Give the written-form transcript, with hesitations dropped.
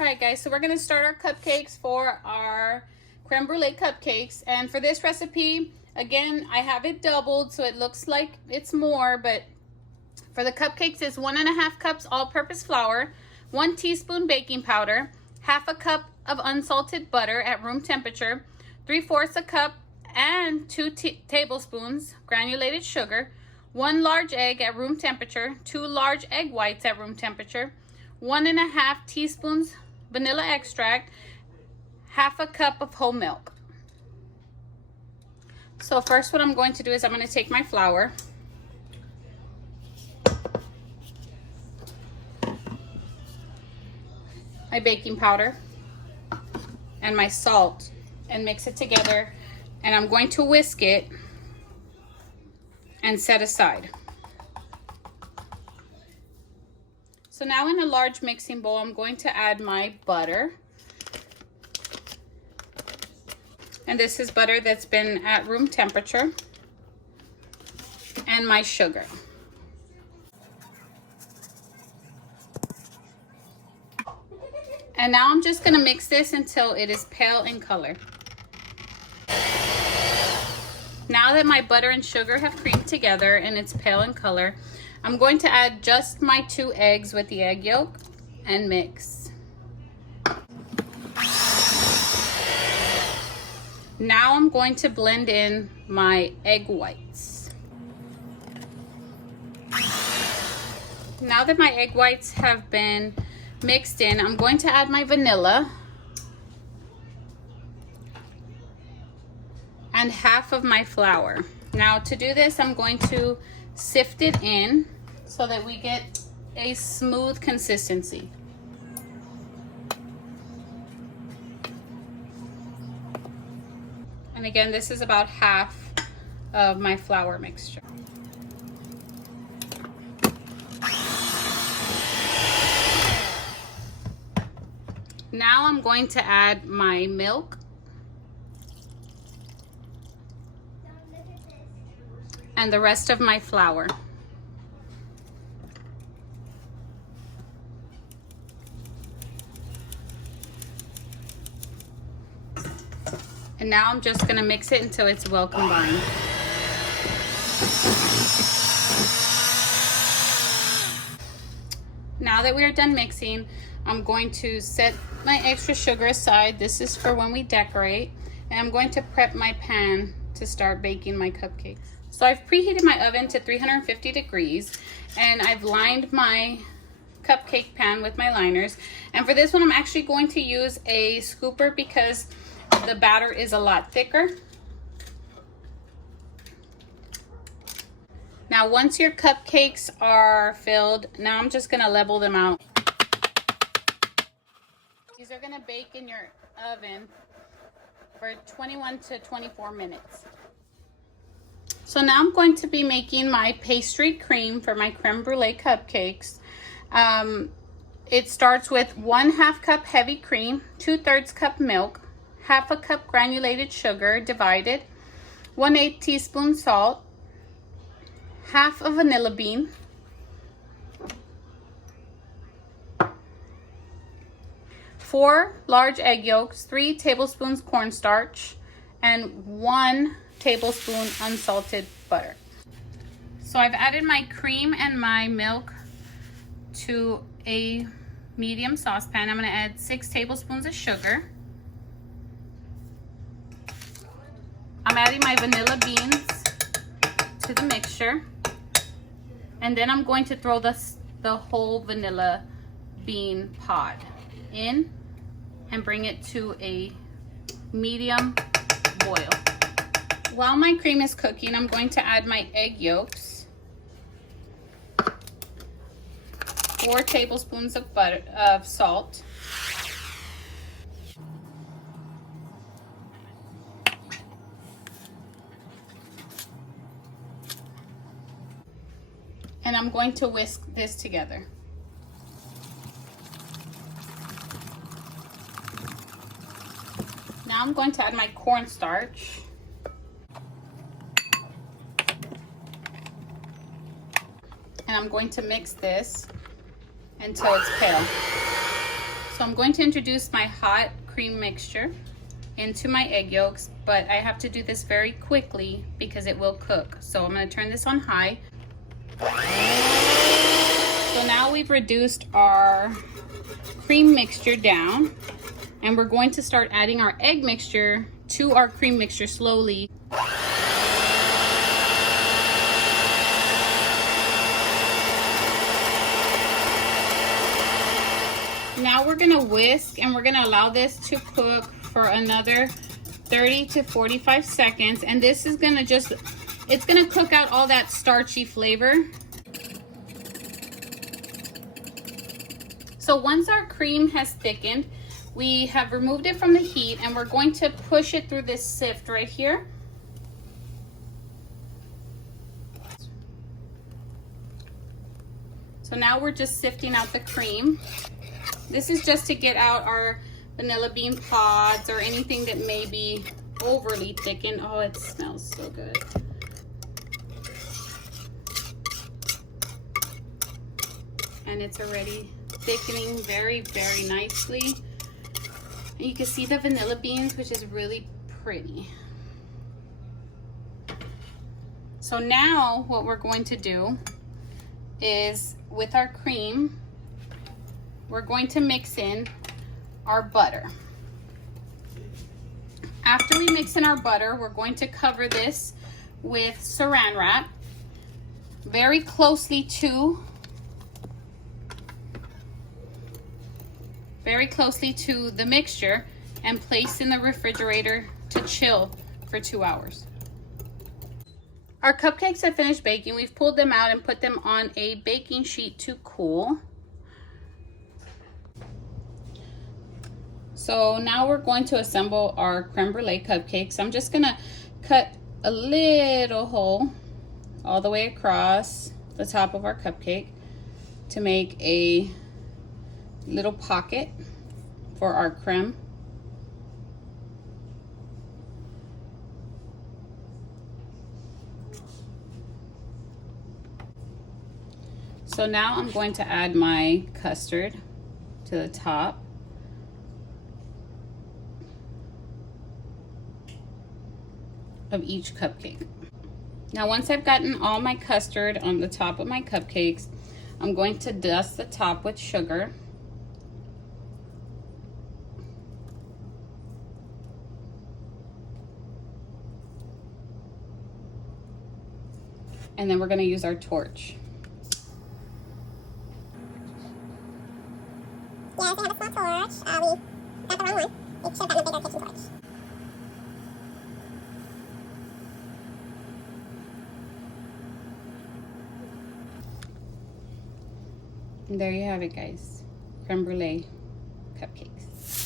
All right, guys, so we're gonna start our cupcakes for our creme brulee cupcakes. And for this recipe, again, I have it doubled so it looks like it's more, but for the cupcakes, it's 1.5 cups all-purpose flour, 1 teaspoon baking powder, 1/2 cup of unsalted butter at room temperature, 3/4 a cup and 2 tablespoons granulated sugar, 1 large egg at room temperature, 2 large egg whites at room temperature, 1.5 teaspoons vanilla extract, 1/2 cup of whole milk. So first what I'm going to do is I'm going to take my flour, my baking powder, and my salt and mix it together, and I'm going to whisk it and set aside. So now in a large mixing bowl, I'm going to add my butter. And this is butter that's been at room temperature. And my sugar. And now I'm just gonna mix this until it is pale in color. Now that my butter and sugar have creamed together and it's pale in color, I'm going to add just my 2 eggs with the egg yolk and mix. Now I'm going to blend in my egg whites. Now that my egg whites have been mixed in, I'm going to add my vanilla and 1/2 of my flour. Now to do this, I'm going to sift it in so that we get a smooth consistency. And again, this is about 1/2 of my flour mixture. Now I'm going to add my milk and the rest of my flour. And now I'm just gonna mix it until it's well combined. Now that we are done mixing, I'm going to set my extra sugar aside. This is for when we decorate. And I'm going to prep my pan to start baking my cupcakes. So I've preheated my oven to 350 degrees and I've lined my cupcake pan with my liners. And for this one, I'm actually going to use a scooper because the batter is a lot thicker. Now, once your cupcakes are filled, now I'm just gonna level them out. These are gonna bake in your oven for 21 to 24 minutes. So now I'm going to be making my pastry cream for my creme brulee cupcakes. It starts with 1/2 cup heavy cream, 2/3 cup milk, 1/2 cup granulated sugar divided, 1/8 teaspoon salt, 1/2 a vanilla bean, 4 large egg yolks, 3 tablespoons cornstarch, and 1 tablespoon unsalted butter. So I've added my cream and my milk to a medium saucepan. I'm going to add 6 tablespoons of sugar. I'm adding my vanilla beans to the mixture. And then I'm going to throw the whole vanilla bean pod in and bring it to a medium boil. While my cream is cooking, I'm going to add my egg yolks, 4 tablespoons of salt, and I'm going to whisk this together. Now I'm going to add my cornstarch. And I'm going to mix this until it's pale. So I'm going to introduce my hot cream mixture into my egg yolks, but I have to do this very quickly because it will cook. So I'm going to turn this on high. So now we've reduced our cream mixture down, and we're going to start adding our egg mixture to our cream mixture slowly. Now we're gonna whisk, and we're gonna allow this to cook for another 30 to 45 seconds. And this is gonna it's gonna cook out all that starchy flavor. So once our cream has thickened, we have removed it from the heat, and we're going to push it through this sift right here. So now we're just sifting out the cream. This is just to get out our vanilla bean pods or anything that may be overly thickened. Oh, it smells so good. And it's already thickening very, very nicely. And you can see the vanilla beans, which is really pretty. So now what we're going to do is, with our cream, we're going to mix in our butter. After we mix in our butter, we're going to cover this with saran wrap very closely to the mixture, and place in the refrigerator to chill for 2 hours. Our cupcakes have finished baking. We've pulled them out and put them on a baking sheet to cool. So now we're going to assemble our creme brulee cupcakes. I'm just gonna cut a little hole all the way across the top of our cupcake to make a little pocket for our creme. So now I'm going to add my custard to the top. Of each cupcake. Now once I've gotten all my custard on the top of my cupcakes, I'm going to dust the top with sugar. And then we're going to use our torch. Yeah, so I have a small torch. We got the wrong one. We should have gotten a bigger kitchen torch. And there you have it, guys. Creme brulee cupcakes.